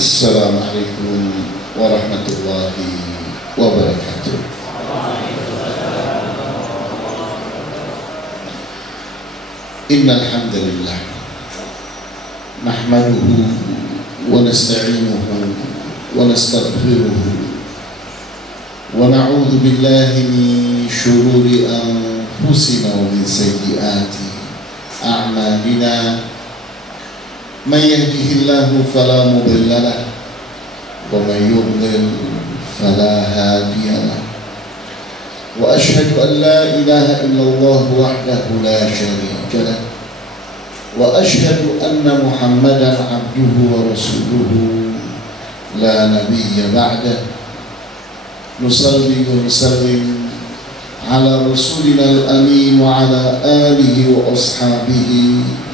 Assalamualaikum warahmatullahi wabarakatuh. Innal hamdalillah nahmaduhu wa nasta'inuhu wa nastaghfiruhu wa na'udzu billahi min shururi anfusina wa min sayyiati a'malina. Man yahdihillahu fala mudilla lahu wa man yudlil fala hadiya lahu. Wa ashhadu an la ilaha illallah wahdahu la syarika lahu wa ashhadu anna Muhammadan abduhu wa rasuluhu la nabiyya ba'dahu. Nusalli wa nusallim ala rasulina al-amin wa ala alihi wa ashabihi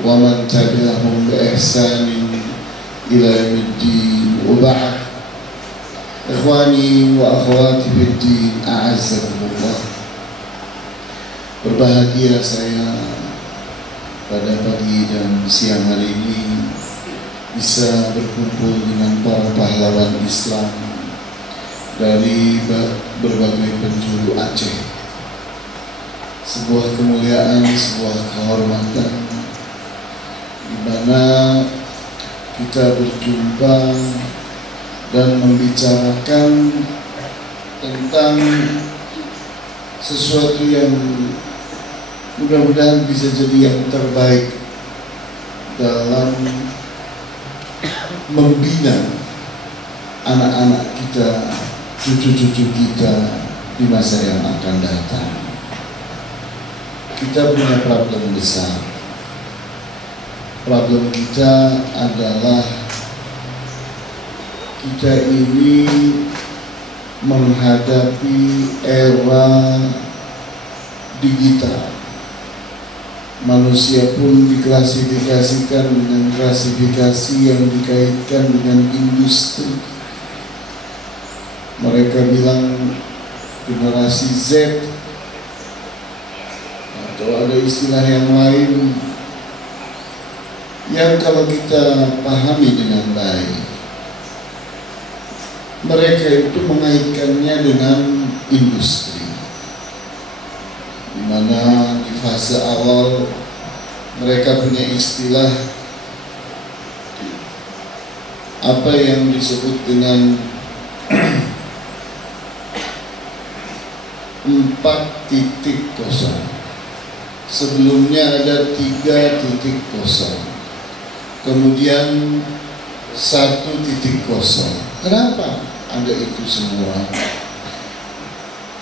wa man tabi'ahum bi ihsanin ila yaumiddin. Wa ba'd. Ikhwani wa akhwati fid din, a'azzakumullah. Berbahagia saya pada pagi dan siang hari ini bisa berkumpul dengan para pahlawan Islam dari berbagai penjuru Aceh. Sebuah kemuliaan, sebuah kehormatan di mana kita berjumpa dan membicarakan tentang sesuatu yang mudah-mudahan bisa jadi yang terbaik dalam membina anak-anak kita, cucu-cucu kita di masa yang akan datang. Kita punya problem besar. Problem kita adalah kita ini menghadapi era digital. Manusia pun diklasifikasikan dengan klasifikasi yang dikaitkan dengan industri. Mereka bilang generasi Z, atau ada istilah yang lain yang kalau kita pahami dengan baik, mereka itu mengaitkannya dengan industri, di mana di fase awal mereka punya istilah apa yang disebut dengan 4.0. Sebelumnya ada 3.0. Kemudian 1.0. Kenapa ada itu semua?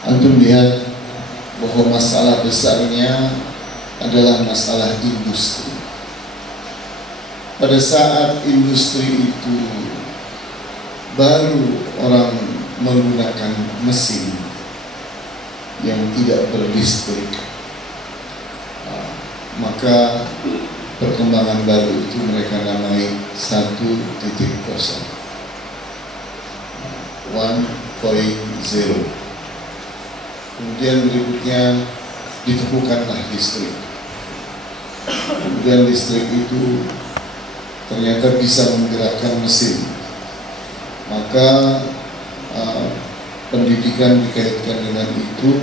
Antum lihat bahwa masalah besarnya adalah masalah industri. Pada saat industri itu baru orang menggunakan mesin yang tidak berlistrik, maka perkembangan baru itu mereka namai 1.0, 1.0. Kemudian berikutnya ditemukanlah listrik. Kemudian listrik itu ternyata bisa menggerakkan mesin. Maka pendidikan dikaitkan dengan itu,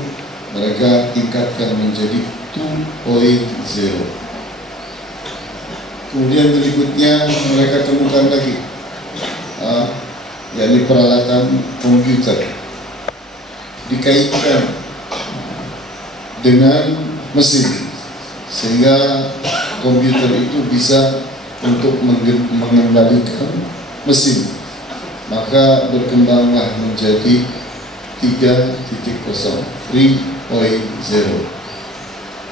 mereka tingkatkan menjadi 2.0. Kemudian berikutnya mereka temukan lagi, yakni peralatan komputer dikaitkan dengan mesin, sehingga komputer itu bisa untuk mengendalikan mesin. Maka berkembanglah menjadi 3.0.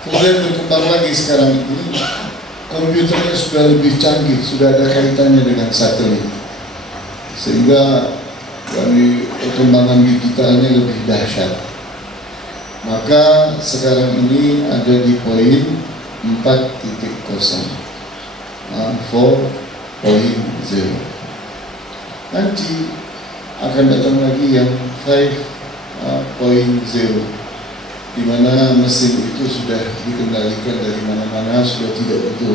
Kemudian berkembang lagi sekarang ini, komputernya sudah lebih canggih, sudah ada kaitannya dengan satelit, sehingga dari perkembangan digitalnya lebih dahsyat. Maka sekarang ini ada di poin 4.0, 4.0. Nanti akan datang lagi yang 5.0, di mana mesin itu sudah dikendalikan dari mana-mana, sudah tidak butuh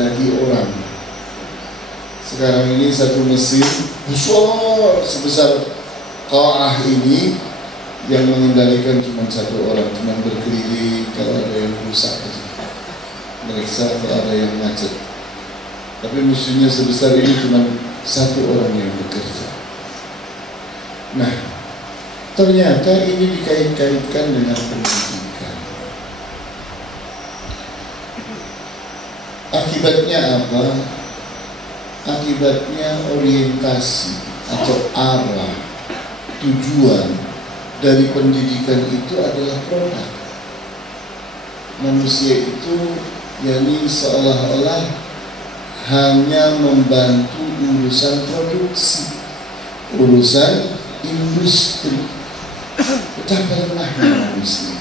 lagi orang, Sekarang ini satu mesin besar sebesar Qa'ah ini yang mengendalikan cuma satu orang, cuma berkeliling kalau ada yang rusak, meriksa kalau ada yang macet. Tapi mesinnya sebesar ini cuma satu orang yang bekerja. Nah, ternyata ini dikait-kaitkan dengan pendidikan. Akibatnya apa? Akibatnya orientasi atau arah tujuan dari pendidikan itu adalah produk. Manusia itu yakni seolah-olah hanya membantu urusan produksi, urusan industri. Betapa lemahnya manusia,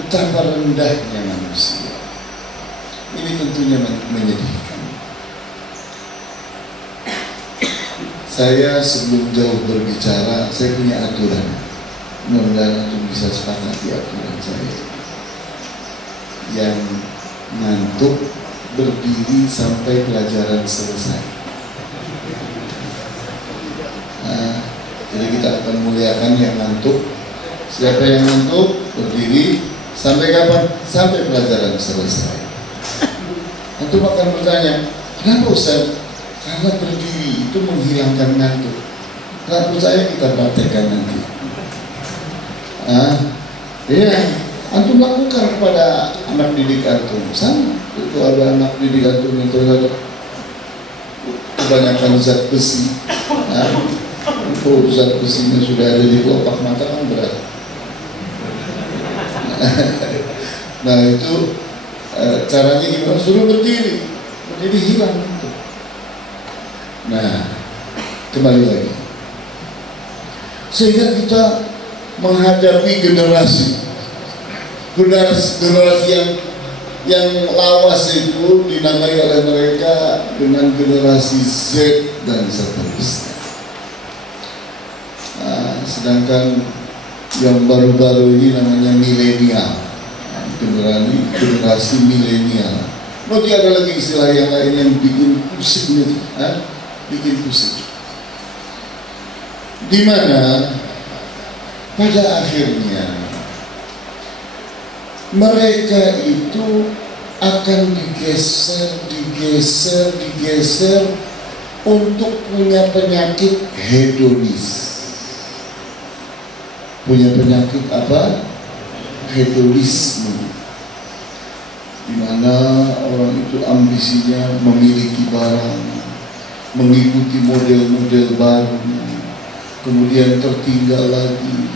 betapa rendahnya manusia. Ini tentunya menyedihkan. Saya sebelum jauh berbicara, saya punya aturan. Mudah-mudahan untuk bisa sepakati aturan saya. Yang ngantuk berdiri sampai pelajaran selesai. Nah, jadi kita akan muliakan yang ngantuk. Siapa yang ngantuk berdiri sampai kapan? Sampai pelajaran selesai. Antum akan bertanya, kenapa Ustaz? Karena berdiri itu menghilangkan ngantuk. Nggak percaya kita praktekkan nanti. Iya, antum lakukan kepada anak didik antum. Sama, itu ada anak didik antum yang terhadap kebanyakan zat besi. Kalau zat besinya sudah ada di kelopak mata kan berat. Nah itu caranya gimana? Suruh berdiri, berdiri hilang itu. Nah, kembali lagi. Sehingga kita menghadapi generasi yang lawas itu dinamai oleh mereka dengan generasi Z dan seterusnya. Nah, sedangkan yang baru-baru ini namanya milenial, generasi milenial. Nanti ada lagi istilah yang lain yang bikin pusing gitu, bikin pusing. Di mana pada akhirnya mereka itu akan digeser untuk punya penyakit hedonis. Punya penyakit apa? Hedonisme. Di mana orang itu ambisinya memiliki barang, mengikuti model-model baru, kemudian tertinggal lagi.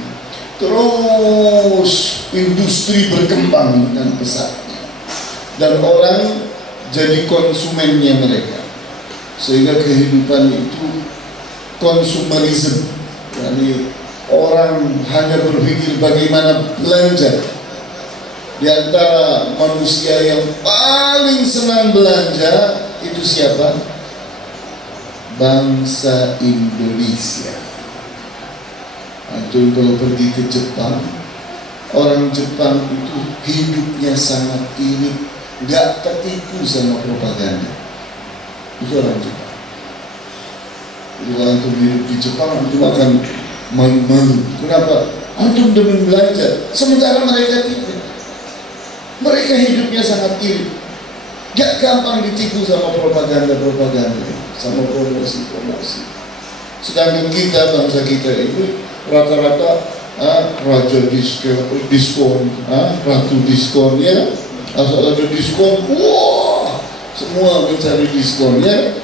Terus industri berkembang dengan pesatnya dan orang jadi konsumennya mereka, sehingga kehidupan itu konsumerisme, yani orang hanya berpikir bagaimana belanja. Di antara manusia yang paling senang belanja itu siapa? Bangsa Indonesia. Antum kalau pergi ke Jepang, orang Jepang itu hidupnya sangat irit, nggak ketipu sama propaganda. Itu orang Jepang. Jadi kalau antum hidup di Jepang, antum akan malu-malu. Kenapa? Antum demen belanja, sementara mereka tidak. Mereka hidupnya sangat irit, gak gampang ditipu sama propaganda-propaganda, sama promosi-promosi. Sedangkan kita, bangsa kita ini rata-rata raja diskon, ratu diskon, ya. Asal ada diskon, wah, semua mencari diskon, ya.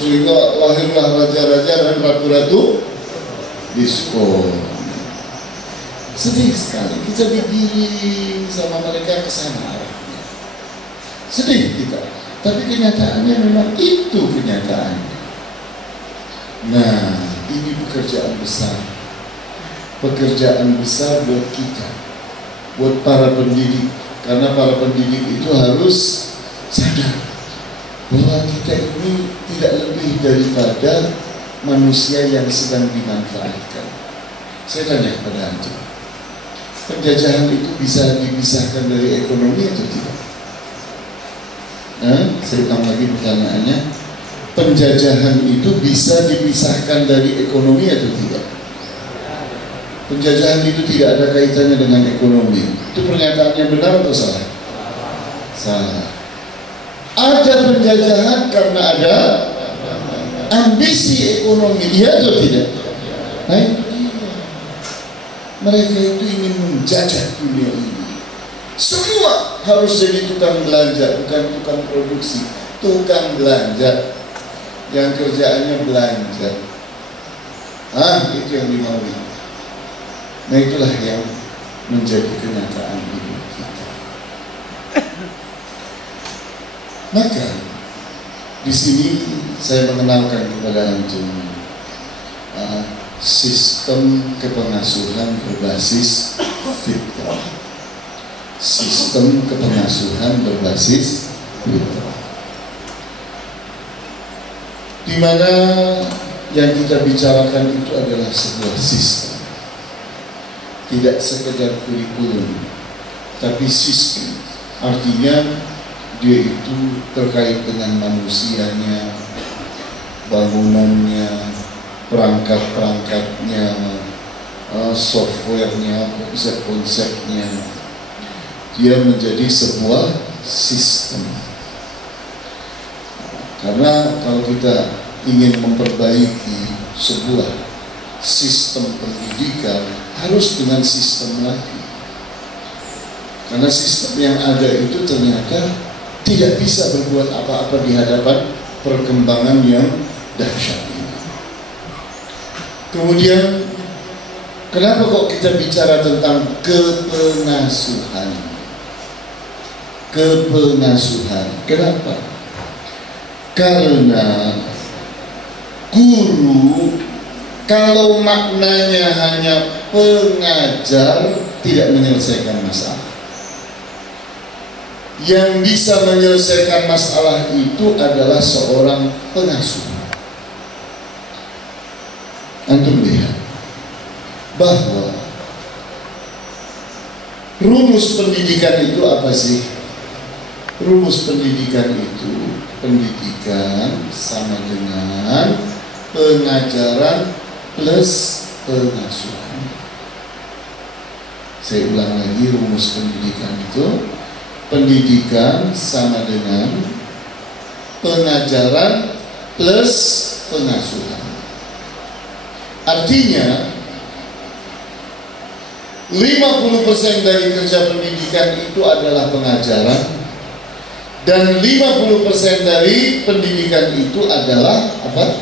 Sehingga lahirlah raja-raja dan ratu-ratu diskon. Sedih sekali kita digiring sama mereka ke sana arahnya. Sedih kita, tapi kenyataannya memang itu kenyataannya. Nah, ini pekerjaan besar buat kita, buat para pendidik, karena para pendidik itu harus sadar bahwa kita ini tidak lebih daripada manusia yang sedang dimanfaatkan. Saya tanya kepada antum, penjajahan itu bisa dipisahkan dari ekonomi atau tidak? Saya ulang lagi pertanyaannya. penjajahan itu bisa dipisahkan dari ekonomi atau tidak? Penjajahan itu tidak ada kaitannya dengan ekonomi. Itu pernyataannya benar atau salah? Salah. Ada penjajahan karena ada ambisi ekonomi, iya atau tidak? Nah itu dia. Mereka itu ingin menjajah dunia ini. Semua harus jadi tukang belanja, bukan tukang produksi. Tukang belanja yang kerjaannya belanja. Itu yang dimaui. Nah itulah yang menjadi kenyataan hidup kita. Maka di sini saya mengenalkan kepada antum sistem kepengasuhan berbasis fitrah. Sistem kepengasuhan berbasis fitrah. Di mana yang kita bicarakan itu adalah sebuah sistem. Tidak sekedar kurikulum, tapi sistem. Artinya dia itu terkait dengan manusianya, bangunannya, perangkat-perangkatnya, softwarenya, konsep-konsepnya. Dia menjadi sebuah sistem. Karena kalau kita ingin memperbaiki sebuah sistem pendidikan, harus dengan sistem lagi. Karena sistem yang ada itu ternyata tidak bisa berbuat apa-apa di hadapan perkembangan yang dahsyat ini. Kemudian, kenapa kok kita bicara tentang kepengasuhan? Kepengasuhan. Kenapa? Karena guru kalau maknanya hanya pengajar tidak menyelesaikan masalah. Yang bisa menyelesaikan masalah itu adalah seorang pengasuh. Antum lihat bahwa rumus pendidikan itu apa sih? Rumus pendidikan itu pendidikan sama dengan pengajaran plus pengasuhan. Saya ulang lagi, rumus pendidikan itu pendidikan sama dengan pengajaran plus pengasuhan. Artinya 50% dari kerja pendidikan itu adalah pengajaran, dan 50% dari pendidikan itu adalah apa?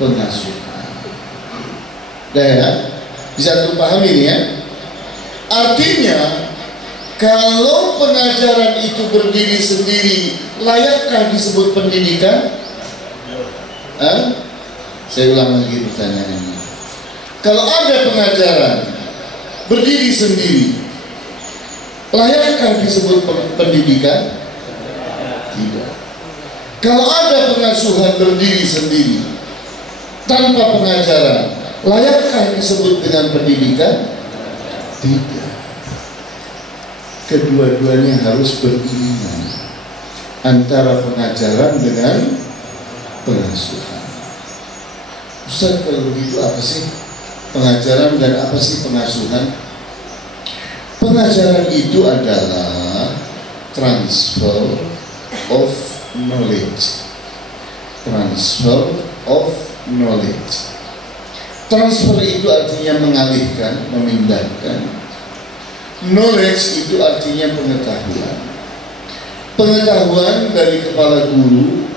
Pengasuhan. Bisa tuh paham ini ya? Artinya kalau pengajaran itu berdiri sendiri, layakkah disebut pendidikan? Saya ulang lagi pertanyaannya. Kalau ada pengajaran berdiri sendiri, layakkah disebut pendidikan? Tidak. Kalau ada pengasuhan berdiri sendiri tanpa pengajaran, layakkah disebut dengan pendidikan? Tidak. Kedua-duanya harus beriringan antara pengajaran dengan pengasuhan. Ustaz, kalau begitu apa sih pengajaran dan apa sih pengasuhan? Pengajaran itu adalah transfer of knowledge. Transfer of knowledge. Transfer itu artinya mengalihkan, memindahkan. Knowledge itu artinya pengetahuan. Pengetahuan dari kepala guru,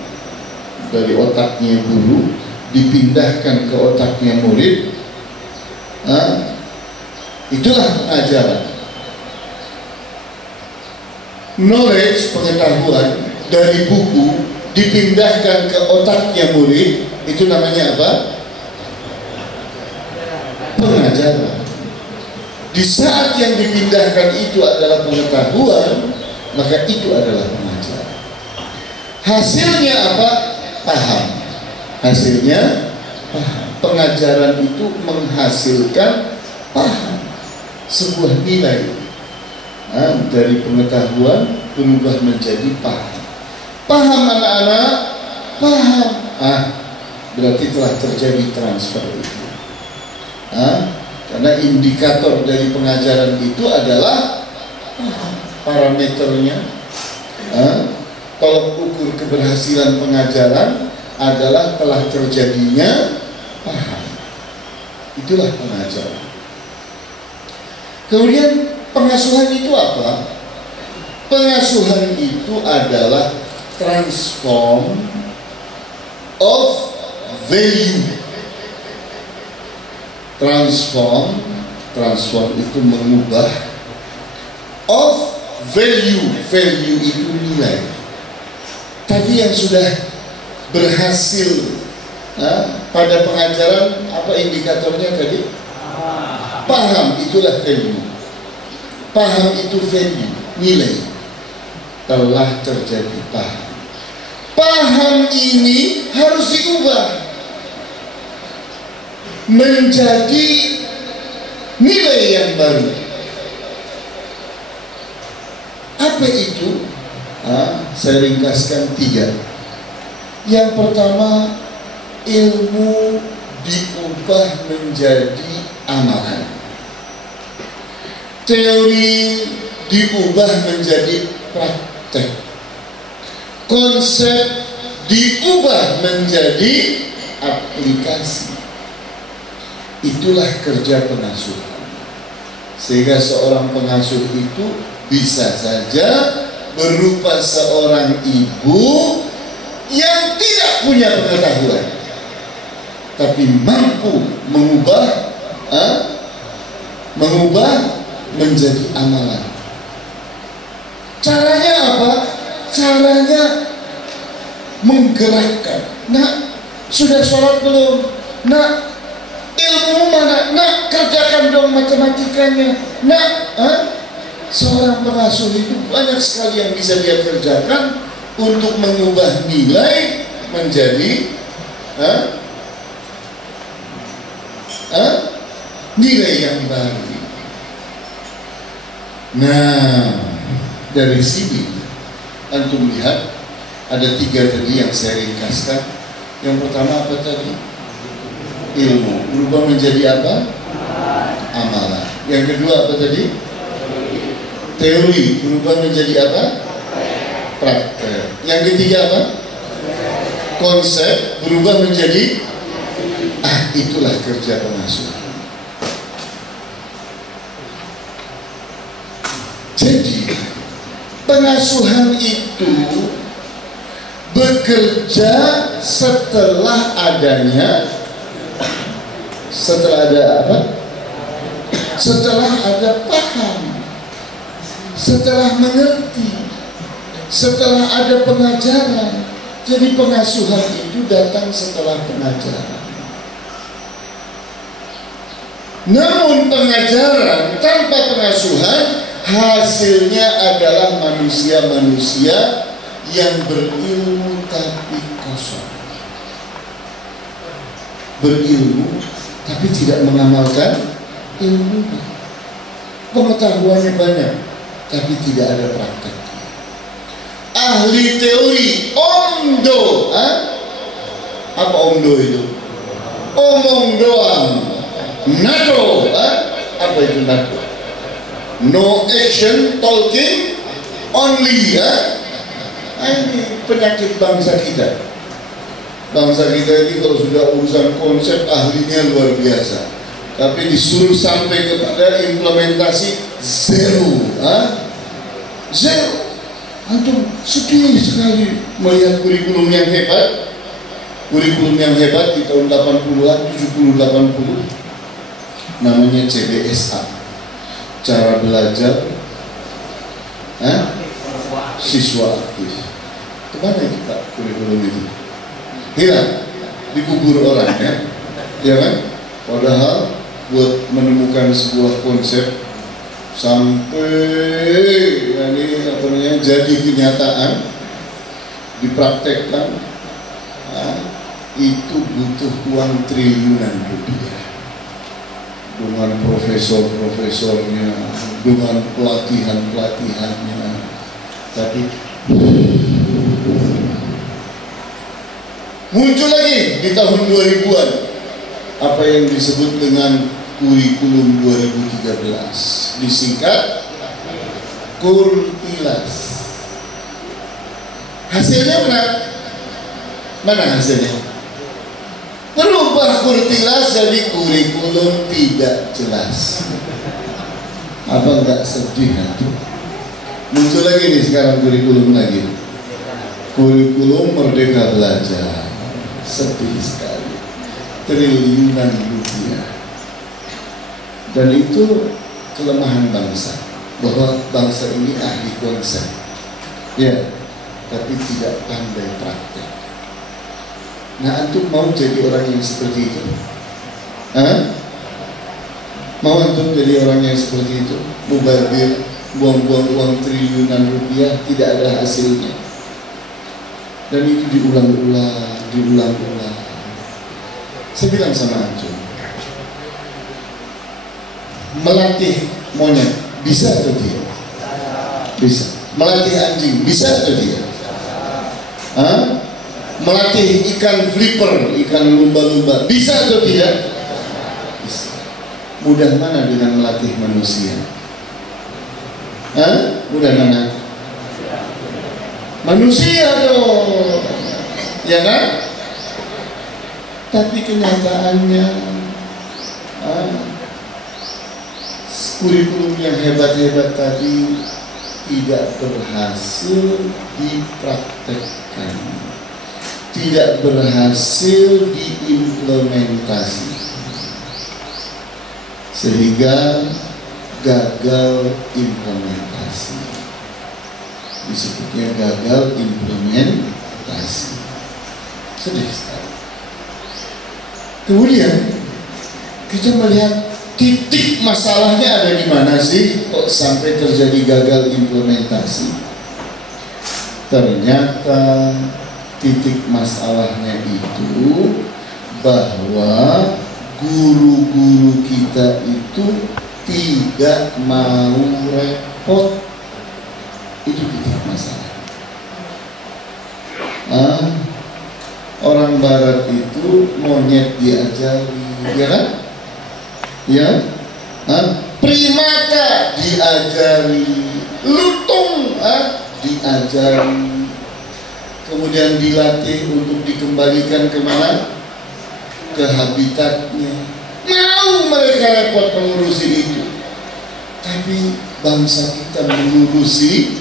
dari otaknya guru, dipindahkan ke otaknya murid. Itulah pengajaran. Knowledge, pengetahuan dari buku dipindahkan ke otaknya murid, itu namanya apa? Pengajaran. Di saat yang dipindahkan itu adalah pengetahuan, maka itu adalah pengajaran. Hasilnya apa? Paham. Hasilnya paham. Pengajaran itu menghasilkan paham, sebuah nilai. Dari pengetahuan berubah menjadi paham. Paham anak-anak, Paham. Berarti telah terjadi transfer itu. Karena indikator dari pengajaran itu adalah parameternya, tolok ukur keberhasilan pengajaran adalah telah terjadinya paham. Itulah pengajaran. Kemudian pengasuhan itu apa? Pengasuhan itu adalah transform of value. Transform itu mengubah, of value itu nilai. Tadi yang sudah berhasil pada pengajaran, apa indikatornya tadi? Paham, itulah value. Paham itu value, nilai. Telah terjadi paham. Paham ini harus diubah menjadi nilai yang baru. Apa itu? Saya ringkaskan 3. Yang pertama, ilmu diubah menjadi amalan. Teori diubah menjadi praktek. Konsep diubah menjadi aplikasi. Itulah kerja pengasuhan. Sehingga seorang pengasuh itu bisa saja berupa seorang ibu yang tidak punya pengetahuan, tapi mampu mengubah menjadi amalan. Caranya apa? Caranya menggerakkan. Nak, sudah sholat belum? Nak, ilmu mana? Nak, kerjakan dong matematikanya. Nak, seorang pengasuh itu banyak sekali yang bisa dia kerjakan untuk mengubah nilai menjadi nilai yang baru. Nah, dari sini antum lihat ada 3 tadi yang saya ringkaskan. Yang pertama apa tadi? Ilmu berubah menjadi apa? Amalan. Yang kedua apa tadi? Teori berubah menjadi apa? Praktek. Yang ketiga apa? Konsep berubah menjadi itulah kerja pengasuh. Jadi pengasuhan itu bekerja setelah ada apa? Setelah ada paham, setelah mengerti, setelah ada pengajaran. Jadi pengasuhan itu datang setelah pengajaran. Namun pengajaran tanpa pengasuhan hasilnya adalah manusia-manusia yang berilmu tapi kosong. Berilmu tapi tidak mengamalkan ilmunya. Pengetahuannya banyak tapi tidak ada praktek. Ahli teori omdo, apa omdo itu? Omong doang. NATO, apa itu NATO? No action, talking only, ini penyakit bangsa kita. Bangsa kita ini kalau sudah urusan konsep ahlinya luar biasa, tapi disuruh sampai kepada implementasi zero, zero. Antum sedih sekali melihat kurikulum yang hebat, di tahun 80-an, 70-80, namanya CBSA, cara belajar siswa aktif. Kemana kita kurikulum itu? Hilang, dikubur orang, ya kan? Padahal buat menemukan sebuah konsep sampai jadi kenyataan, dipraktekkan, itu butuh uang triliunan rupiah. Dengan profesor-profesornya, dengan pelatihan-pelatihannya. Tapi Muncul lagi di tahun 2000-an apa yang disebut dengan kurikulum 2013, disingkat Kurtilas. Hasilnya mana hasilnya? Berubah Kurtilas jadi kurikulum tidak jelas. Apa enggak sedih itu? Muncul lagi nih sekarang kurikulum lagi, kurikulum Merdeka Belajar. Sedih sekali, triliunan rupiah. Dan itu kelemahan bangsa, bahwa bangsa ini ahli konsep, ya, tapi tidak pandai praktek. Nah, antum mau jadi orang yang seperti itu? Mau antum jadi orang yang seperti itu? Mubazir, buang-buang uang triliunan rupiah, tidak ada hasilnya. Dan itu diulang-ulang. Saya bilang sama antum, melatih monyet bisa atau tidak? Bisa. Melatih anjing bisa atau tidak? Melatih ikan flipper, ikan lumba-lumba bisa atau tidak? Bisa. Mudah mana dengan melatih manusia? Mudah mana? Manusia dong, ya kan? Tapi kenyataannya kurikulum yang hebat-hebat tadi tidak berhasil dipraktekkan, tidak berhasil diimplementasi, sehingga gagal implementasi. Disebutnya gagal implementasi. Sedih sekali. Kemudian kita melihat titik masalahnya ada di mana sih kok sampai terjadi gagal implementasi. Ternyata titik masalahnya itu bahwa guru-guru kita itu tidak mau repot. Itu titik masalah. Orang barat itu monyet diajari, ya kan? Ya, primata diajari, lutung diajari, kemudian dilatih untuk dikembalikan kemana? Ke habitatnya. Mau mereka repot mengurusi itu, tapi bangsa kita mengurusi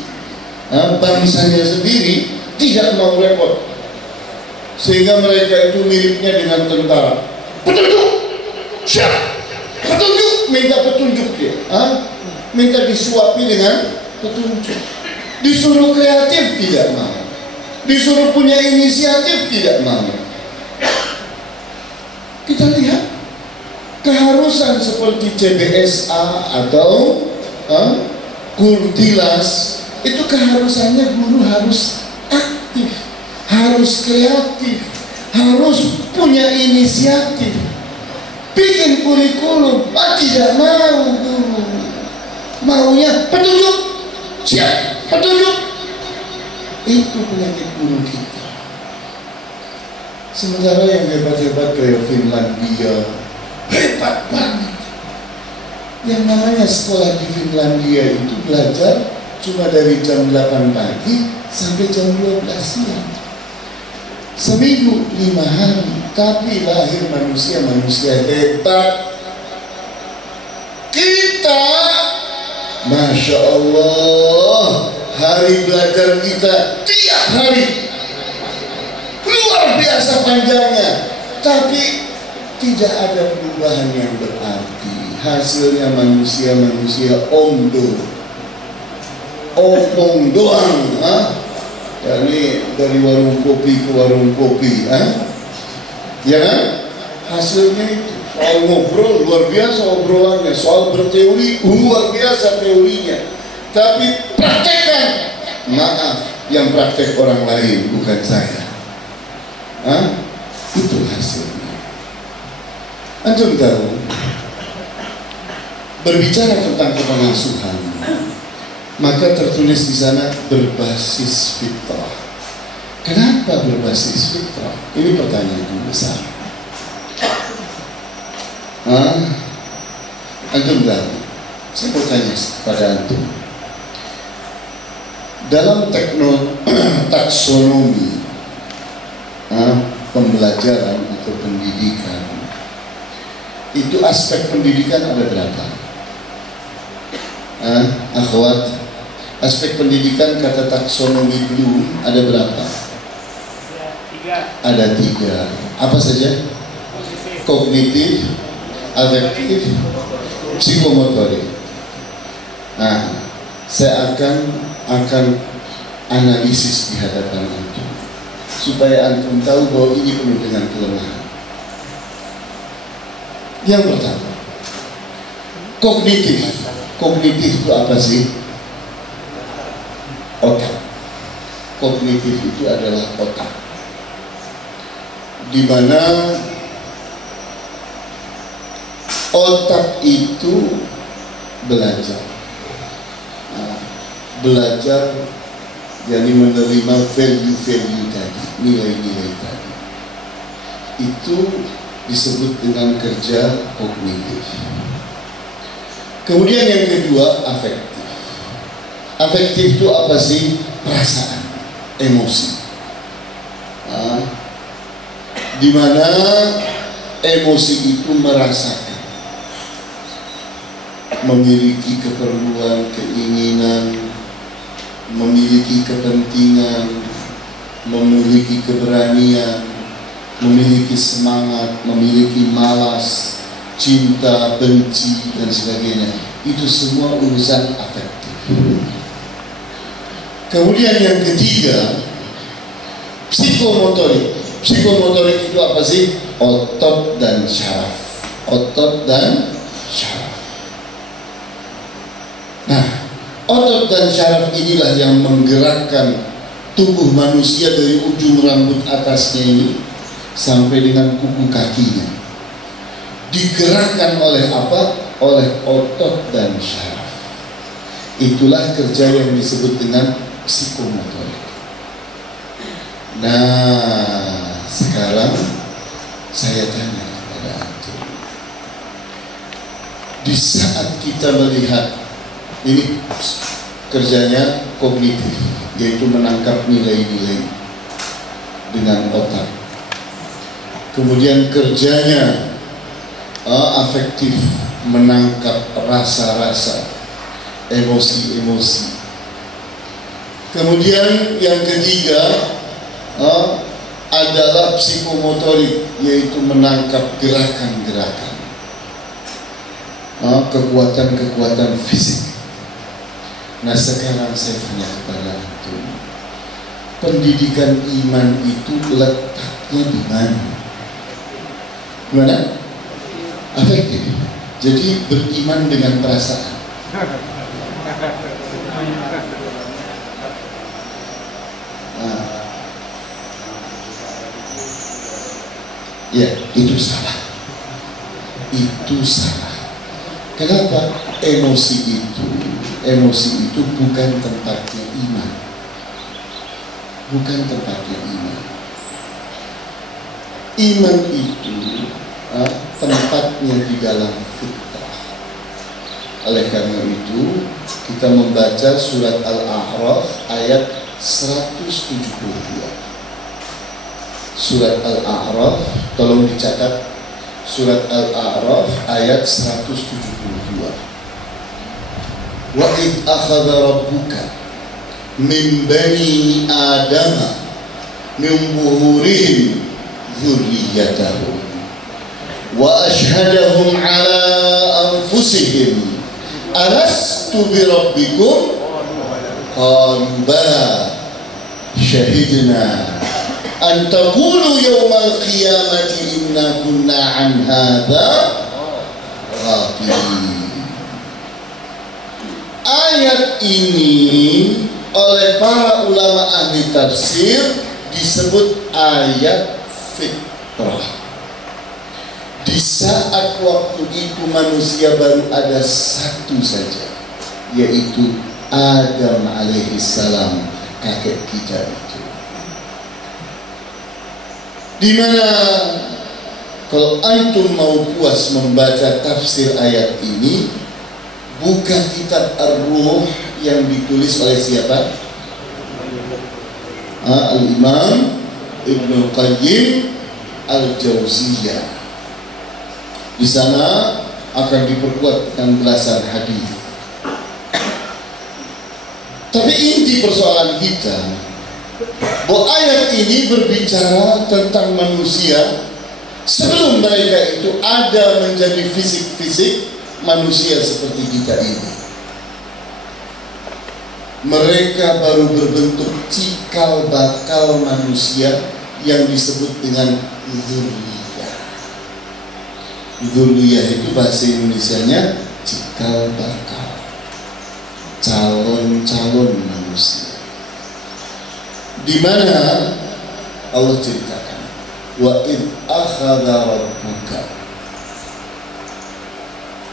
bangsanya sendiri tidak mau repot, sehingga mereka itu miripnya dengan tentara. Petunjuk, siap. Petunjuk, minta petunjuk dia, minta disuapi dengan petunjuk. Disuruh kreatif tidak mau, disuruh punya inisiatif tidak mau. Kita lihat keharusan seperti CBSA atau Kurtilas, itu keharusannya guru harus aktif, harus kreatif, harus punya inisiatif. Bikin kurikulum, tidak mau guru, maunya petunjuk, siap petunjuk. Itu penyakit guru kita. Sementara yang hebat-hebat kayak Finlandia, hebat banget. Yang namanya sekolah di Finlandia itu belajar cuma dari jam 8 pagi sampai jam 12 siang. Seminggu 5 hari, tapi lahir manusia-manusia hebat. Kita, Masya Allah, hari belajar kita tiap hari luar biasa panjangnya, tapi tidak ada perubahan yang berarti. Hasilnya manusia-manusia omong doang, yakni dari warung kopi ke warung kopi, ya kan? Hasilnya itu soal ngobrol luar biasa obrolannya, soal berteori luar biasa teorinya, tapi praktekkan, maaf, yang praktek orang lain bukan saya. Itu hasilnya. Antum tahu, berbicara tentang kepengasuhan, maka tertulis di sana berbasis fitrah. Kenapa berbasis fitrah? Ini pertanyaan yang besar. Antum tahu? Saya mau tanya pada antum. Dalam taksonomi pembelajaran atau pendidikan, itu aspek pendidikan ada berapa? Akhwat, aspek pendidikan kata taksonomi dulu ada berapa? Ada 3. Apa saja? Kognitif, afektif, psikomotorik. Nah, saya akan analisis di hadapan antum supaya antum tahu bahwa ini penuh dengan kelemahan. Yang pertama, kognitif. Kognitif itu apa sih? Otak. Kognitif itu adalah otak, di mana otak itu belajar, jadi menerima value-value tadi, nilai-nilai tadi. Itu disebut dengan kerja kognitif. Kemudian yang kedua, afektif. Afektif itu apa sih? Perasaan, emosi. Di mana emosi itu merasakan, memiliki keperluan, keinginan, memiliki kepentingan, memiliki keberanian, memiliki semangat, memiliki malas, cinta, benci, dan sebagainya. Itu semua urusan afektif. Kemudian yang ketiga, psikomotorik. Psikomotorik itu apa sih? Otot dan syaraf. Otot dan syaraf. Nah, otot dan syaraf inilah yang menggerakkan tubuh manusia dari ujung rambut atasnya ini sampai dengan kuku kakinya. Digerakkan oleh apa? Oleh otot dan syaraf. Itulah kerja yang disebut dengan psikomotorik. Nah, sekarang saya tanya kepada antum, di saat kita melihat ini kerjanya kognitif, yaitu menangkap nilai-nilai dengan otak. Kemudian kerjanya afektif, menangkap rasa-rasa, emosi-emosi. Kemudian yang ketiga adalah psikomotorik, yaitu menangkap gerakan-gerakan, kekuatan-kekuatan fisik. Nah, sekarang saya tanya kepada antum, pendidikan iman itu letaknya di mana? Mana? Afektif. Jadi beriman dengan perasaan. Ya, itu salah. Itu salah. Kenapa? Emosi itu bukan tempatnya iman. Bukan tempatnya iman. Iman itu tempatnya di dalam fitrah. Oleh karena itu, kita membaca surat Al-A'raf ayat 172. Surat Al-A'raf, tolong dicatat, surat Al-A'raf ayat 172. Wa id akhadha rabbuka min bani adama min buhurihim dzurriyyatahum wa ashhadahum ala anfusihim alastu bi rabbikum qalu bala syahidna an taqulu yawmal qiyamati inna kunna an hadza ghafilin. Ayat ini oleh para ulama ahli tafsir disebut ayat fitrah. Di saat waktu itu manusia baru ada satu saja, yaitu Adam alaihissalam, kakek kita itu. Di mana kalau antum mau puas membaca tafsir ayat ini, buka kitab Ar-Ruh yang ditulis oleh siapa? Al-Imam Ibnu Qayyim Al-Jauziyah. Di sana akan diperkuat dengan belasan hadis. Tapi inti persoalan kita, bahwa ayat ini berbicara tentang manusia sebelum mereka itu ada menjadi fisik-fisik manusia seperti kita ini. Mereka baru berbentuk cikal bakal manusia yang disebut dengan dzurriyyah. Dzurriyyah itu bahasa Indonesianya cikal bakal, calon-calon manusia. Di mana Allah ceritakan, wa id akhadha rabbuka,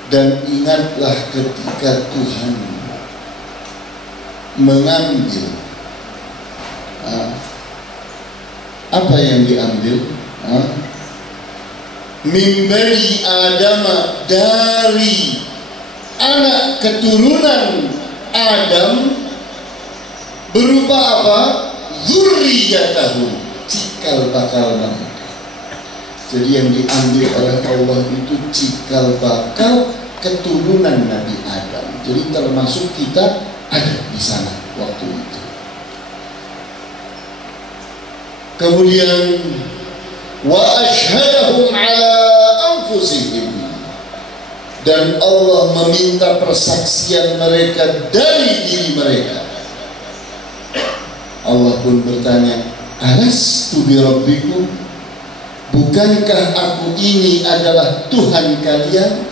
dan ingatlah ketika Tuhan mengambil apa yang diambil min bani Adam, dari anak keturunan Adam, berupa apa? Dzurriyyatahum, cikal bakal mereka. Jadi yang diambil oleh Allah itu cikal bakal keturunan Nabi Adam. Jadi termasuk kita ada di sana waktu itu. Kemudian wa asyhadahum ala anfusihim, dan Allah meminta persaksian mereka dari diri mereka. Allah pun bertanya, alastu bi rabbikum, bukankah aku ini adalah Tuhan kalian?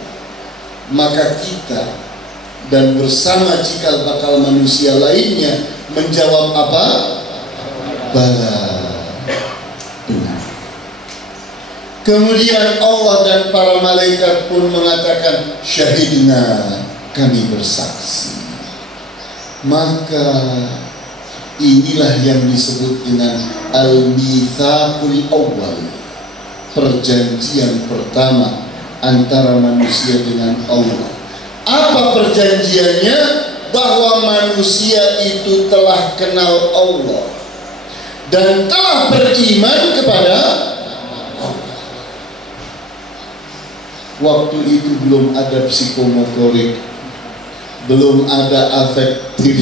Maka kita dan bersama cikal bakal manusia lainnya menjawab apa? Bala, benar. Kemudian Allah dan para malaikat pun mengatakan, syahidna, kami bersaksi. Maka inilah yang disebut dengan al-mitsaqul awwal, perjanjian pertama antara manusia dengan Allah. Apa perjanjiannya? Bahwa manusia itu telah kenal Allah dan telah beriman kepada Allah. Waktu itu belum ada psikomotorik, belum ada afektif,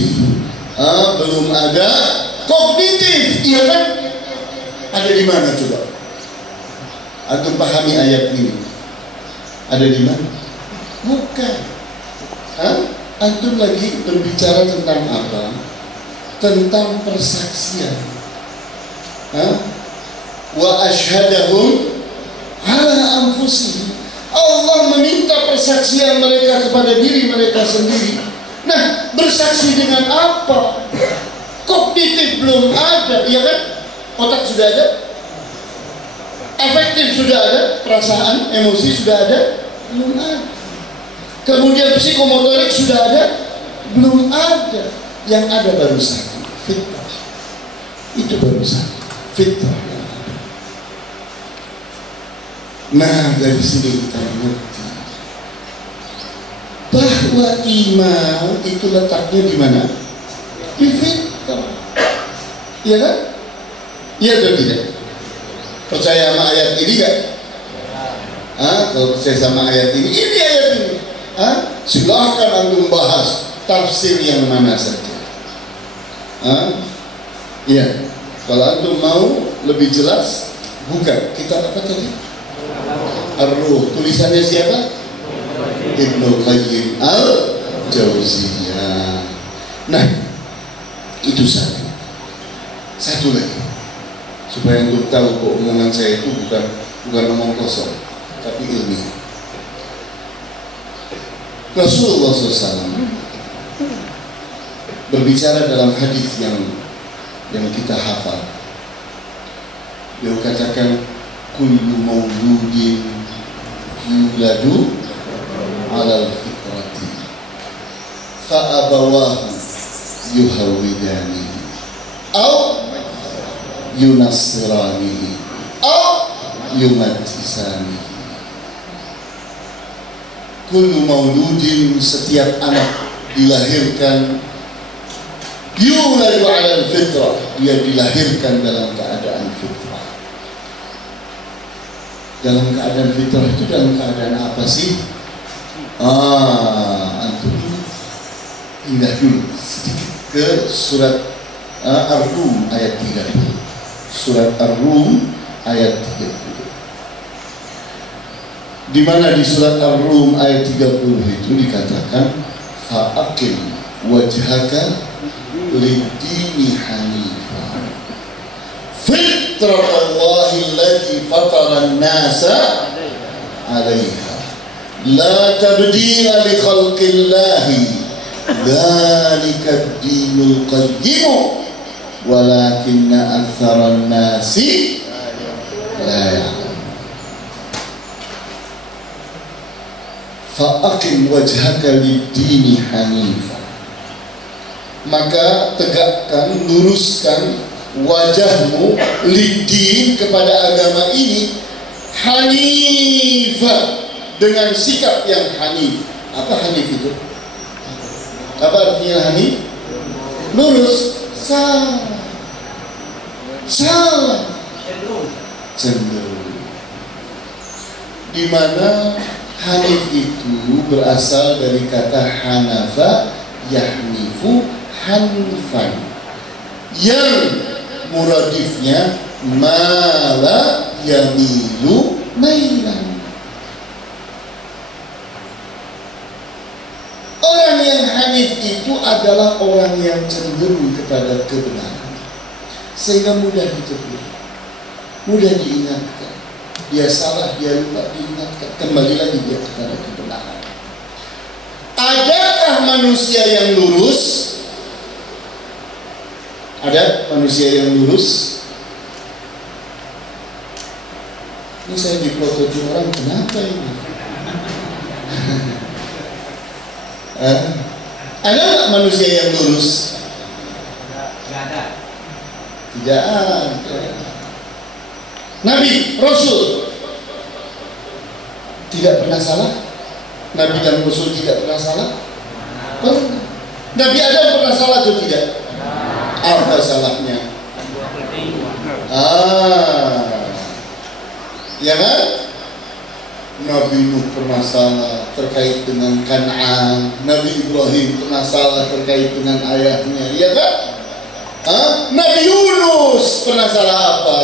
belum ada kognitif, iya kan? Ada di mana coba? Antum pahami ayat ini? Ada di mana? Bukan. Antum lagi berbicara tentang apa? Tentang persaksian. Wa asyhadahum ala anfusihim. Allah meminta persaksian mereka kepada diri mereka sendiri. Nah, bersaksi dengan apa? Kognitif belum ada, ya kan? Otak sudah ada, afektif sudah ada, perasaan, emosi sudah ada, belum ada. Kemudian psikomotorik sudah ada, belum ada. Yang ada baru satu, fitrah. Itu baru satu, fitrah yang ada. Nah, dari sini kita mengerti bahwa iman itu letaknya di mana? Di fitrah. Iya kan? Iya atau tidak? Percaya sama ayat ini gak? Kalau percaya sama ayat ini ayat ini. Silahkan antum bahas tafsir yang mana saja. Iya. Kalau antum mau lebih jelas, buka kitab apa tadi? Ar-Ruh. Tulisannya siapa? Ibnu Qayyim Al-Jauziyah. Nah, itu satu lagi, supaya untuk tahu kok omongan saya itu bukan omong kosong, tapi ilmiah. Rasulullah SAW berbicara dalam hadis yang kita hafal. Beliau katakan, kullu mauludin yuladu alal fitrati fa abawahu yuhawidanihi aw yunassiranihi yumajjisani. Kullu mauludin, setiap anak dilahirkan, yuladu ala fitrah, dia dilahirkan dalam keadaan fitrah. Dalam keadaan fitrah itu dalam keadaan apa sih? Antum indah dulu sedikit ke surat Ar-Rum ayat 30. Surat Ar-Rum ayat 30. Di mana di surat Ar-Rum ayat 30 itu dikatakan fa'aqim wajhaka lid-dini hanifa fitratallahi allati fatara an-nasa 'alaiha la tabdila li khalqillahi dzalika ad-dinul qayyim walakinna aktsaran nasi la ya'lamun. Fa'aqim wajhaka lid-dini hanifa, maka tegakkan, luruskan wajahmu lid-din, kepada agama ini, hanifa, dengan sikap yang hanif. Apa hanif itu? Apa artinya hanif? Lurus, salah, cenderung. Di mana hanif itu berasal dari kata hanafa yahnifu hanfan, yang muradifnya mala yamilu mailan. Orang yang hanif itu adalah orang yang cenderung kepada kebenaran, sehingga mudah ditegur, mudah diingatkan. Dia salah, dia lupa, diingatkan, kembali lagi dia kepada kebenaran. Adakah manusia yang lurus? Ada manusia yang lurus? Ini saya diprototin orang, kenapa ini? Ada nggak manusia yang lurus? Tidak ada. Tidak ada. Nabi, Rasul tidak pernah salah. Nabi dan Rasul tidak pernah salah. Pernah. Nabi Adam pernah salah atau tidak? Apa salahnya? Ya kan? Nabi Nuh pernah salah terkait dengan Kan'an. Nabi Ibrahim pernah salah terkait dengan ayahnya. Ya kan? Nabi Yunus pernah salah apa?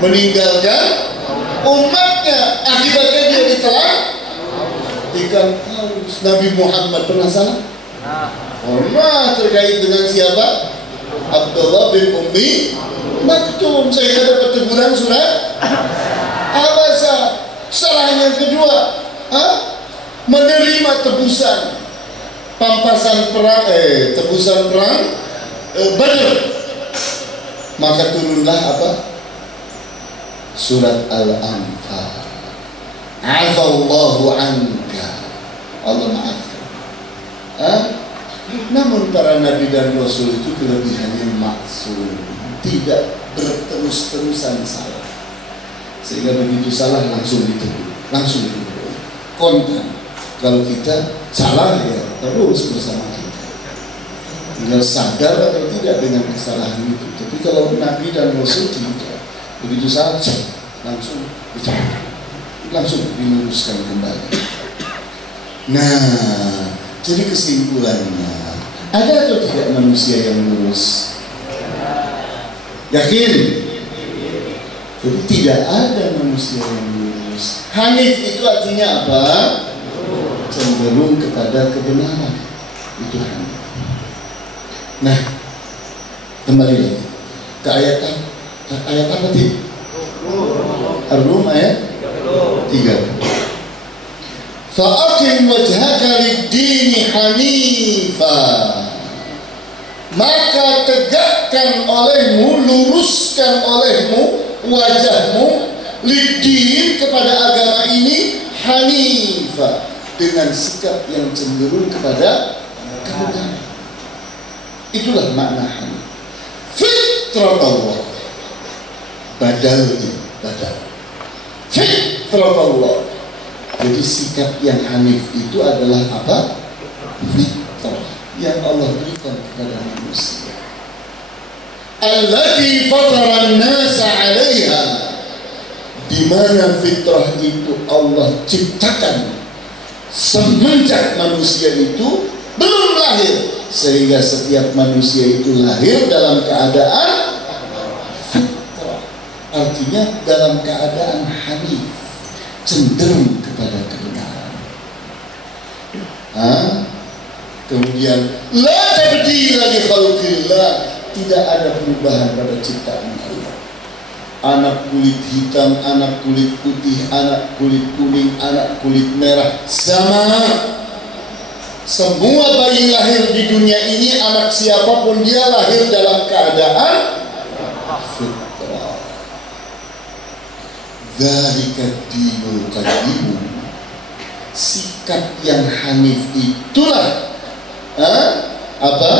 Meninggalkan umatnya, akibatnya dia ditelan ikan paus. Nabi Muhammad pernah salah? Pernah, terkait dengan siapa? Abdullah bin Ummi Maktum, sehingga dapat teguran surat Abasa. Salahnya yang kedua, menerima tebusan pampasan perang, tebusan perang Badr. Maka turunlah apa? Surat Al-Anfal. Afallahu anka, Allah maafkan. Namun para nabi dan rasul itu kelebihannya maksum, tidak berterus-terusan salah, sehingga begitu salah langsung ditegur, langsung ditegur. Konten kalau kita salah ya terus bersama kita, tinggal sadar atau tidak dengan kesalahan itu. Tapi kalau nabi dan rasul tidak, begitu salah langsung dicabut, langsung diluruskan kembali. Nah, jadi kesimpulannya, ada atau tidak manusia yang lurus? Yakin? Jadi tidak ada manusia yang lurus. Hanif itu artinya apa? Cenderung kepada kebenaran. Itu hanif. Nah, kembali lagi ke ayat apa tadi? Ar-Rum ayat 30. Fa'aqim wajhaka lid-dini hanifa, maka tegakkan olehmu, luruskan olehmu wajahmu lid-din, kepada agama ini, hanifa, dengan sikap yang cenderung kepada kebenaran. Itulah makna hanif. Fitrat Allah, badalnya, badal. Fitratullah. Jadi sikap yang hanif itu adalah apa? Fitrah yang Allah berikan kepada manusia. Allati fatara an-nasa 'alaiha. Di mana fitrah itu Allah ciptakan semenjak manusia itu belum lahir, sehingga setiap manusia itu lahir dalam keadaan fitrah, artinya dalam keadaan hanif, cenderung kepada kebenaran. Kemudian la tabdila li khalqillah, tidak ada perubahan pada ciptaan Allah. Anak kulit hitam, anak kulit putih, anak kulit kuning, anak kulit merah, sama. Semua bayi lahir di dunia ini, anak siapapun dia, lahir dalam keadaan fitrah. Dzalika dinul qayyim. Sikap yang hanif itulah apa?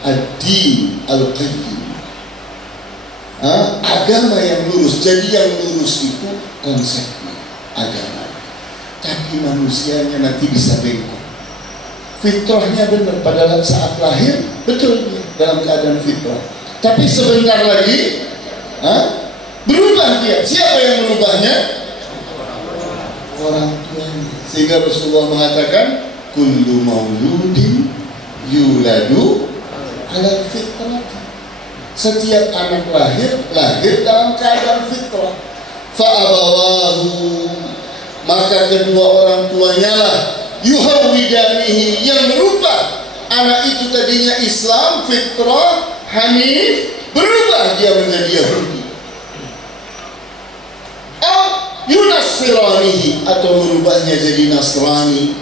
Ad-din al-qayyim. Agama yang lurus. Jadi yang lurus itu konsepnya agama, tapi manusianya nanti bisa bengkok. Fitrahnya benar pada saat lahir, betul dalam keadaan fitrah, tapi sebentar lagi berubah dia. Siapa yang merubahnya? Orang tuanya. Sehingga Rasulullah mengatakan kullu mauludin yuladu ala fitrah. Setiap anak lahir dalam keadaan fitrah. Fa'abawahu, maka kedua orang tuanya lah yuhawidanihi, yang merubah anak itu. Tadinya Islam, fitrah, hanif, berubah dia menjadi Yahudi. Yunasiranihi, atau merubahnya jadi Nasrani.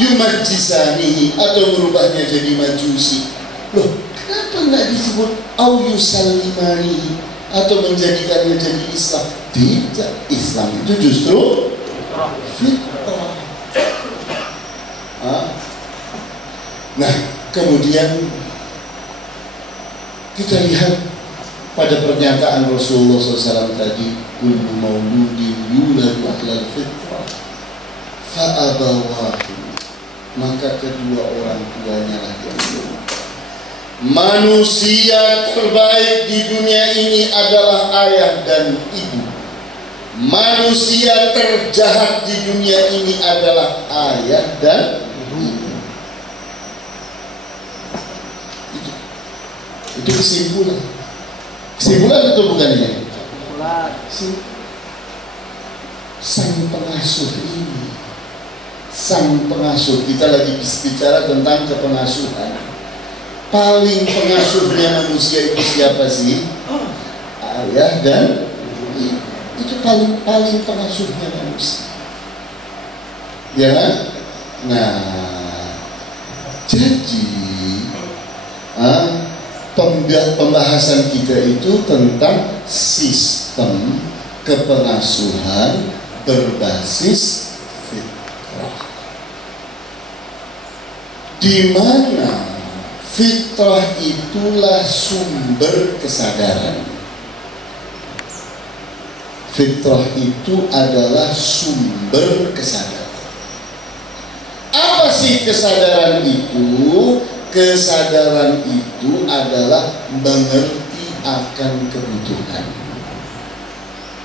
Yumajjisanihi, atau merubahnya jadi Majusi. Loh, kenapa nggak disebut au yusallimanihi, atau menjadikannya jadi Islam? Tidak, Islam itu justru fitrah. Nah, kemudian kita lihat pada pernyataan Rasulullah SAW tadi, kullu mauludin yuladu alal fitrah fa'abawahu, maka kedua orang tuanya lah yang berubah. Manusia terbaik di dunia ini adalah ayah dan ibu. Manusia terjahat di dunia ini adalah ayah dan ibu. Itu kesimpulan. Kesimpulan itu bukan ini. Sang pengasuh ini, sang pengasuh, kita lagi bicara tentang kepengasuhan. Paling pengasuhnya manusia itu siapa sih? Ayah dan ibu. Itu paling pengasuhnya manusia. Ya, nah, jadi pembahasan kita itu tentang sistem kepengasuhan berbasis fitrah, di mana fitrah itulah sumber kesadaran. Fitrah itu adalah sumber kesadaran. Apa sih kesadaran itu? Kesadaran itu adalah mengerti akan kebutuhan.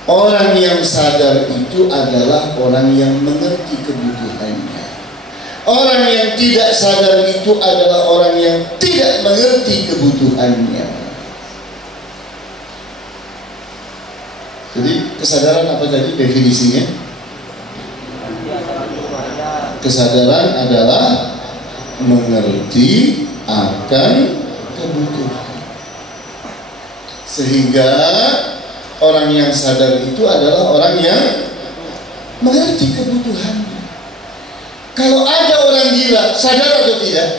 Orang yang sadar itu adalah orang yang mengerti kebutuhannya. Orang yang tidak sadar itu adalah orang yang tidak mengerti kebutuhannya. Jadi kesadaran apa tadi definisinya? Kesadaran adalah mengerti akan kebutuhan. Sehingga orang yang sadar itu adalah orang yang mengerti kebutuhannya. Kalau ada orang gila, sadar atau tidak?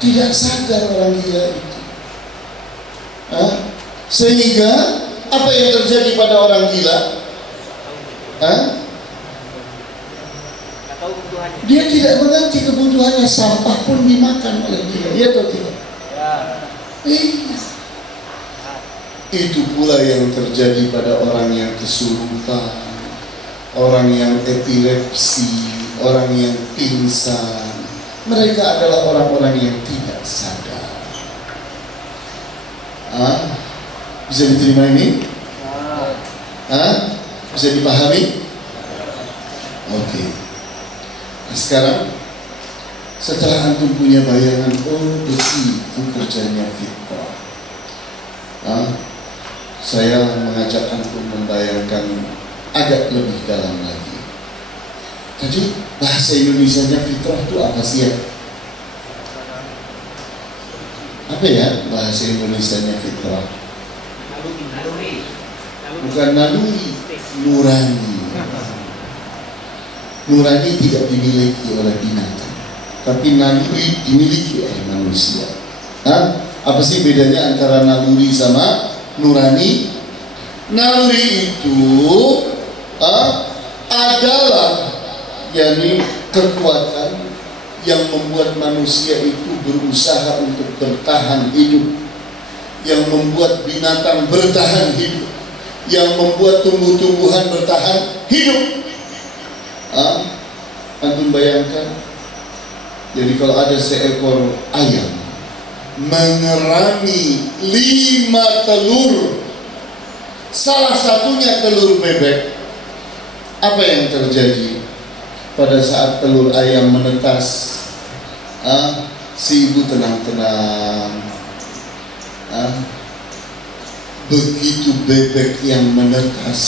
Tidak sadar orang gila itu. Sehingga apa yang terjadi pada orang gila? Dia tidak mengerti kebutuhannya, sampah pun dimakan oleh dia, iya atau tidak? Iya. Itu pula yang terjadi pada orang yang kesurupan, orang yang epilepsi, orang yang pingsan. Mereka adalah orang-orang yang tidak sadar. Bisa diterima ini? Bisa dipahami? Oke. Nah, sekarang setelah antum punya bayangan, oh begitu kerjanya fitrah. Saya mengajak antum membayangkan agak lebih dalam lagi. Tadi bahasa Indonesianya fitrah itu apa sih ya? Apa ya bahasa Indonesianya fitrah? Bukan naluri, nurani. Nurani tidak dimiliki oleh binatang, tapi naluri dimiliki oleh manusia. Apa sih bedanya antara naluri sama nurani? Naluri itu adalah yakni kekuatan yang membuat manusia itu berusaha untuk bertahan hidup, yang membuat binatang bertahan hidup, yang membuat tumbuh-tumbuhan bertahan hidup. Antum bayangkan, jadi kalau ada seekor ayam mengerami 5 telur, salah satunya telur bebek, apa yang terjadi pada saat telur ayam menetas? Si ibu tenang-tenang. Begitu bebek yang menetas,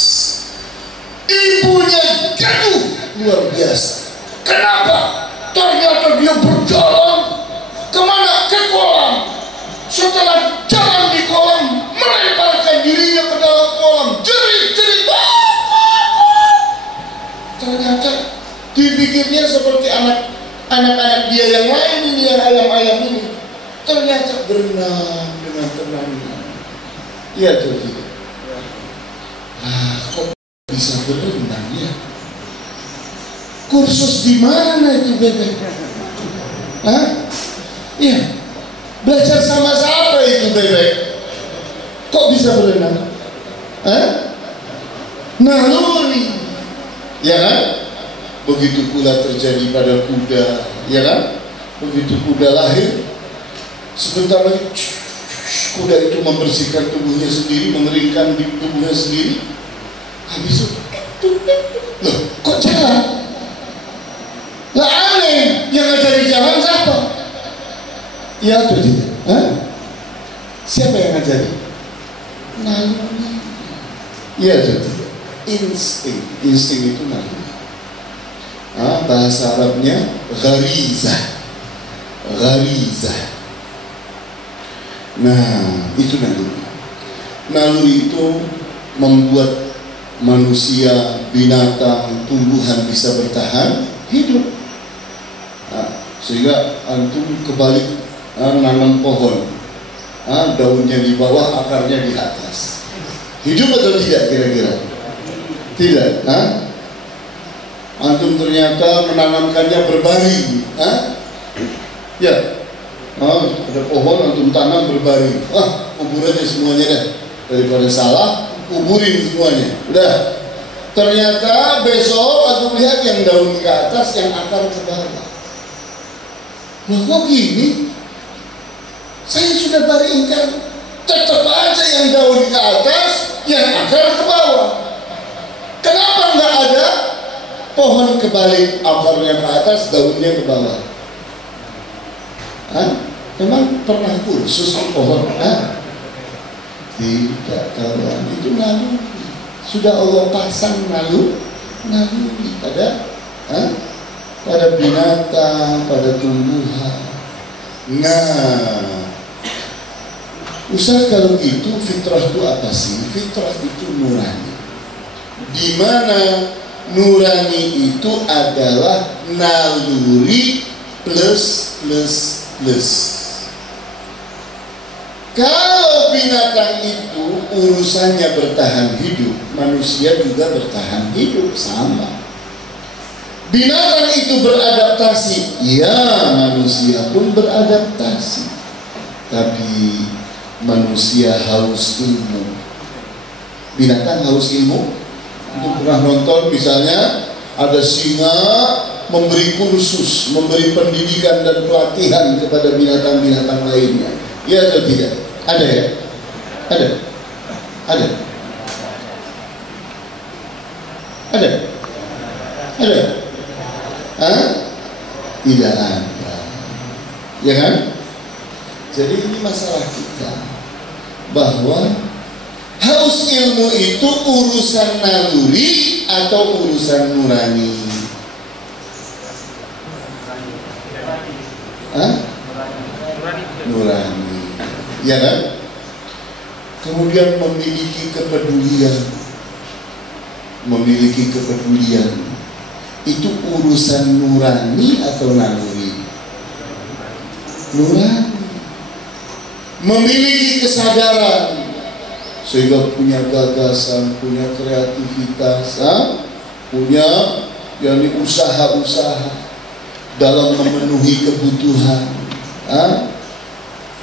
ibunya gaduh luar biasa. Kenapa? Ternyata dia berjalan kemana? Ke kolam. Setelah jalan di kolam, melemparkan dirinya ke dalam kolam. Jerit-jerit. Ternyata dipikirnya seperti anak-anak dia yang lain ini, yang ayam-ayam ini. Ternyata berenang dengan tenangnya. Iya tuh tidak. Kok bisa berenang ya? Kursus di mana itu bebek? Iya. Belajar sama siapa itu bebek? Kok bisa berenang? Naluri. Ya kan? Begitu pula terjadi pada kuda, ya kan? Begitu kuda lahir, sebentar lagi kuda itu membersihkan tubuhnya sendiri, mengeringkan di tubuhnya sendiri. Habis itu, loh, kok jalan? Lah aneh, yang ngajari jalan siapa? Ya atau tidak? Siapa yang ngajari? Naluri. Ya atau tidak? Insting itu naluri. Bahasa Arabnya gharizah. Nah, itu naluri. Naluri itu membuat manusia, binatang, tumbuhan bisa bertahan hidup. Sehingga antum kebalik nanam pohon, daunnya di bawah, akarnya di atas. Hidup atau tidak kira-kira? Tidak. Antum ternyata menanamkannya berbaring. Ya. Ada pohon antum tanam berbaring. Kubur aja semuanya deh. Daripada salah, kuburin semuanya. Udah. Ternyata besok antum lihat yang daun ke atas, yang akar ke bawah. Loh kok gini? Saya sudah baringkan, tetap aja yang daun ke atas, yang akar ke bawah. Kenapa nggak ada pohon kebalik, akarnya ke atas, daunnya ke bawah? Memang pernah kursus pohon? Tidak, kawan, itu naluri. Sudah Allah pasang naluri pada binatang, pada tumbuhan. Nah, Ustaz, kalau itu fitrah itu apa sih? Fitrah itu nurani. Di mana nurani itu adalah naluri plus. Kalau binatang itu urusannya bertahan hidup, manusia juga bertahan hidup, sama. Binatang itu beradaptasi, ya manusia pun beradaptasi. Tapi manusia haus ilmu. Binatang haus ilmu. Untuk pernah nonton misalnya ada singa memberi kursus, memberi pendidikan dan pelatihan kepada binatang-binatang lainnya. Ya atau tidak? Ada ya? Ada? Ada? Ada? Ada? Hah? Tidak ada. Ya kan? Jadi ini masalah kita, bahwa haus ilmu itu urusan naluri atau urusan nurani? Hah? Nurani. Ya kan? Kemudian memiliki kepedulian. Memiliki kepedulian itu urusan nurani atau naluri? Nurani. Memiliki kesadaran sehingga punya gagasan, punya kreativitas, punya yakni usaha-usaha dalam memenuhi kebutuhan,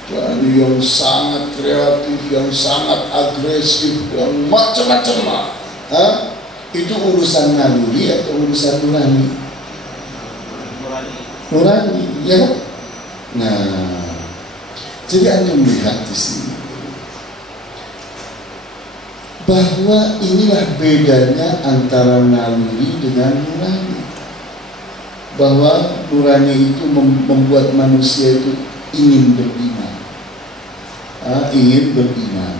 yakni yang sangat kreatif, yang sangat agresif, yang macam-macam, itu urusan naluri atau urusan nurani? Nurani, ya. Nah, jadi Anda melihat di sini bahwa inilah bedanya antara naluri dengan nurani. Bahwa nurani itu membuat manusia itu ingin beriman, ingin beriman,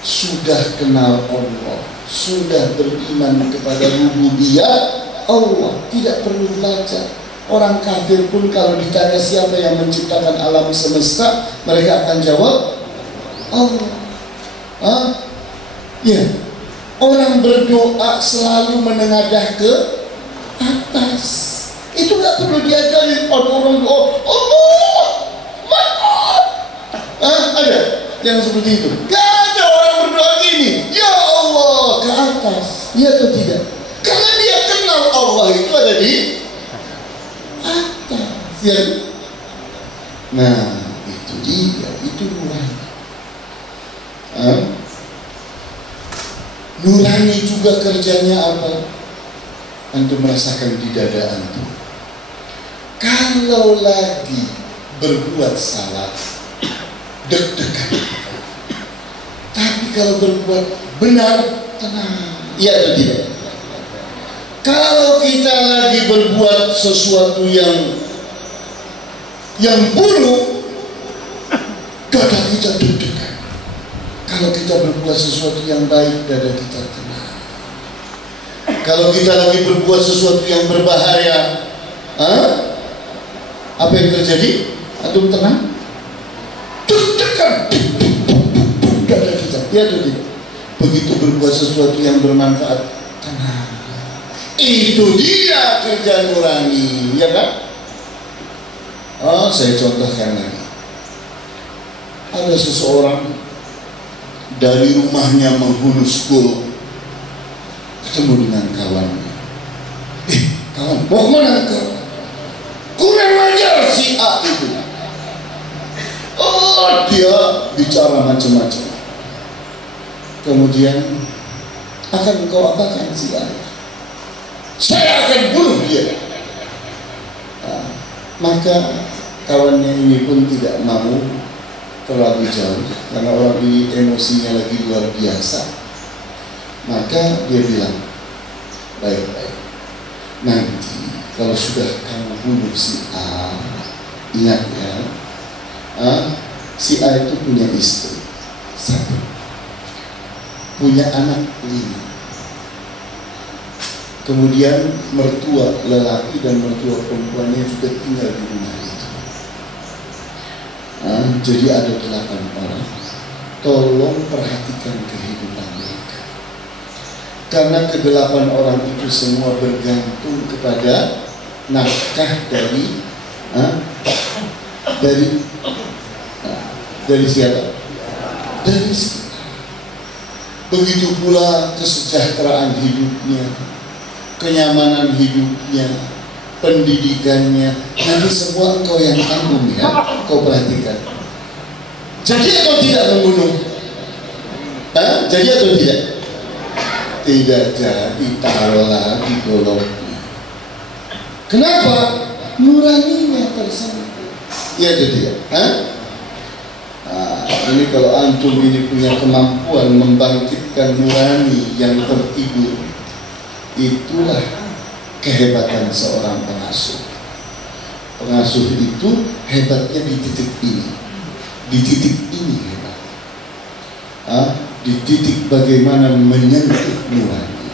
sudah kenal Allah, sudah beriman kepada rububiyah Allah, tidak perlu belajar. Orang kafir pun kalau ditanya siapa yang menciptakan alam semesta, mereka akan jawab Allah. Ya, orang berdoa selalu menengadah ke atas. Itu nggak perlu diajarin. Orang doa Allah, maaf. Ada yang seperti itu? Gak ada orang berdoa gini, ya Allah ke atas. Ya atau tidak? Karena dia kenal Allah itu ada di atas. Ya. Nah, itu dia, itu nurani. Nurani juga kerjanya apa? Antum merasakan di dada antum. Kalau lagi berbuat salah, deg-degan. Tapi kalau berbuat benar, tenang. Iya atau tidak? Kalau kita lagi berbuat sesuatu yang buruk, dada kita deg-degan. Kalau kita berbuat sesuatu yang baik, dada kita tenang. Kalau kita lagi berbuat sesuatu yang berbahaya, apa yang terjadi? Antum tenang? Deg-degan. Dada kita, ya atau tidak? Begitu berbuat sesuatu yang bermanfaat, tenang. Itu dia kerja nurani, ya kan? Saya contohkan lagi. Ada seseorang dari rumahnya menghunus Golok, ketemu dengan kawannya. Kawan, mau kemana kau? Kurang ajar si A itu. Dia bicara macam-macam. Kemudian akan kau apakan si A? Saya akan bunuh dia. Maka kawannya ini pun tidak mau terlalu jauh, karena orang ini emosinya lagi luar biasa. Maka dia bilang, baik-baik, nanti kalau sudah kamu bunuh si A, ingat ya, si A itu punya istri 1, punya anak 5, kemudian mertua lelaki dan mertua perempuannya juga tinggal di rumah itu. Jadi ada 8 orang. Tolong perhatikan kehidupan mereka, karena ke-8 orang itu semua bergantung kepada nafkah dari siapa? Dari sekitar. Begitu pula kesejahteraan hidupnya, kenyamanan hidupnya, pendidikannya, nanti semua engkau yang tanggung ya, kau perhatikan. Jadi atau tidak membunuh? Jadi atau tidak? Tidak jadi, taruh lagi golongnya. Kenapa? Nuraninya tersentuh. Iya atau tidak? Ini kalau antum ini punya kemampuan membangkitkan nurani yang tertidur, itulah kehebatan seorang pengasuh. Pengasuh itu hebatnya di titik ini. Di titik ini hebat. Di titik bagaimana menyentuh nurani.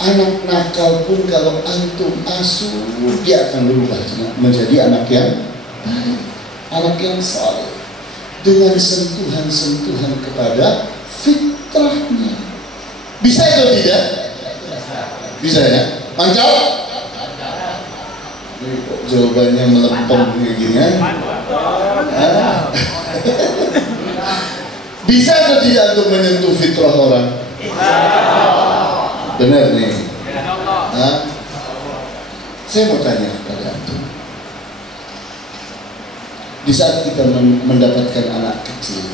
Anak nakal pun kalau antum asuh, dia akan berubah menjadi anak yang baik, anak yang saleh, dengan sentuhan-sentuhan kepada fitrahnya. Bisa atau tidak? Bisa ya? Mantap? Ini kok jawabannya melempem kayak gini ya? Bisa atau tidak untuk menyentuh fitrah orang? Benar nih. Saya mau tanya kepada antum. Di saat kita mendapatkan anak kecil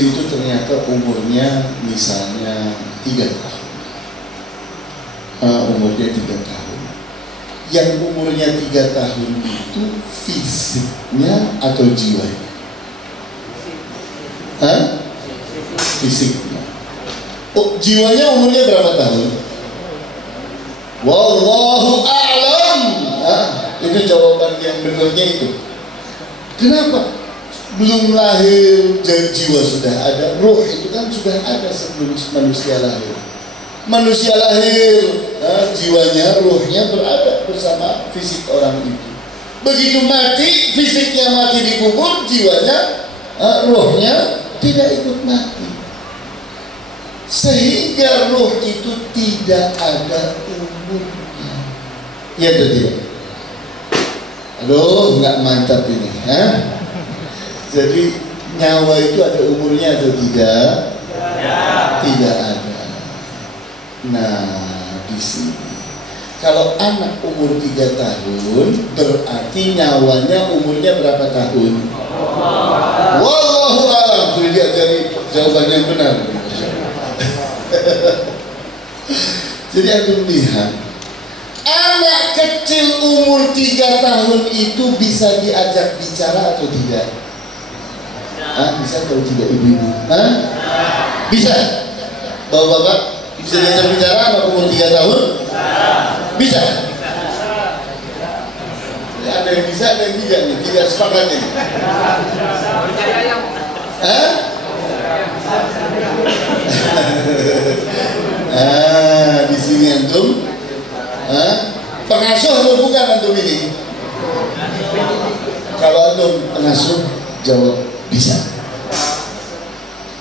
itu ternyata umurnya misalnya 3 tahun. Umurnya 3 tahun. Yang umurnya 3 tahun itu fisiknya atau jiwanya? Fisiknya. Oh, jiwanya umurnya berapa tahun? Wallahu a'lam. Itu jawaban yang benarnya itu. Kenapa? Belum lahir jiwa sudah ada, roh itu kan sudah ada sebelum manusia lahir. Manusia lahir, jiwanya, rohnya berada bersama fisik orang itu. Begitu mati, fisiknya mati dikubur, jiwanya, rohnya tidak ikut mati. Sehingga roh itu tidak ada umurnya. Ya atau tidak? Aduh, nggak mantap ini, Jadi nyawa itu ada umurnya atau tidak? Tidak ada. Nah, di sini kalau anak umur 3 tahun berarti nyawanya umurnya berapa tahun? Wallahu a'lam. Sudah diajari jawaban yang benar. Jadi aku lihat anak kecil umur 3 tahun itu bisa diajak bicara atau tidak? Bisa atau tidak ibu-ibu? Bisa? Bapak-bapak bisa diajak bicara anak umur 3 tahun? Bisa? Ya, ada yang bisa, ada yang tidak nih, tidak sepakat nih. Di sini antum, pengasuh atau bukan antum ini? Kalau antum pengasuh, jawab bisa.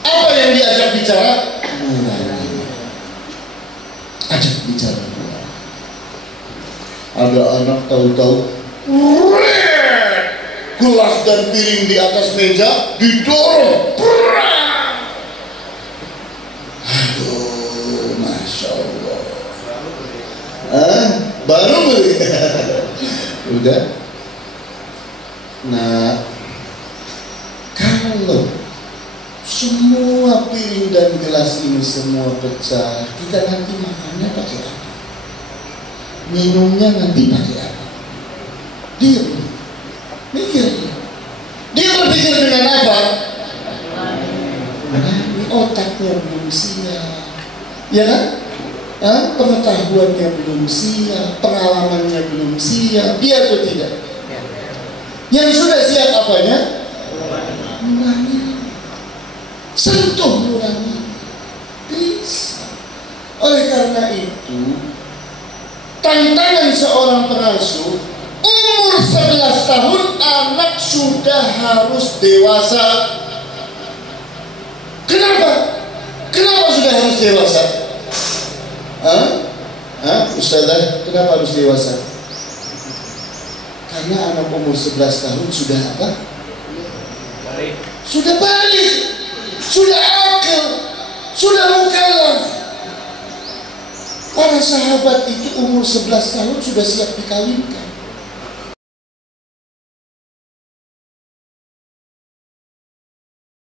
Apa yang diajak bicara? Nurani. Ajak bicara nurani. Ada anak tahu-tahu gelas dan piring di atas meja didorong. Aduh, Masya Allah. Baru beli. Udah. Nah, kalau semua piring dan gelas ini semua pecah, kita nanti makannya pakai apa? Minumnya nanti pakai apa? Dia mikir. Dia berpikir dengan apa? Otaknya belum siap, ya kan? Pengetahuannya belum siap, pengalamannya belum siap, dia atau tidak? Yang sudah siap apanya? Nurani. Sentuh nurani. Bisa. Oleh karena itu, tantangan seorang pengasuh, umur 11 tahun anak sudah harus dewasa. Kenapa? Kenapa sudah harus dewasa? Ustazah, kenapa harus dewasa? Karena anak umur 11 tahun sudah apa? Sudah balik, sudah akil, sudah mukallaf. Para sahabat itu umur 11 tahun sudah siap dikawinkan.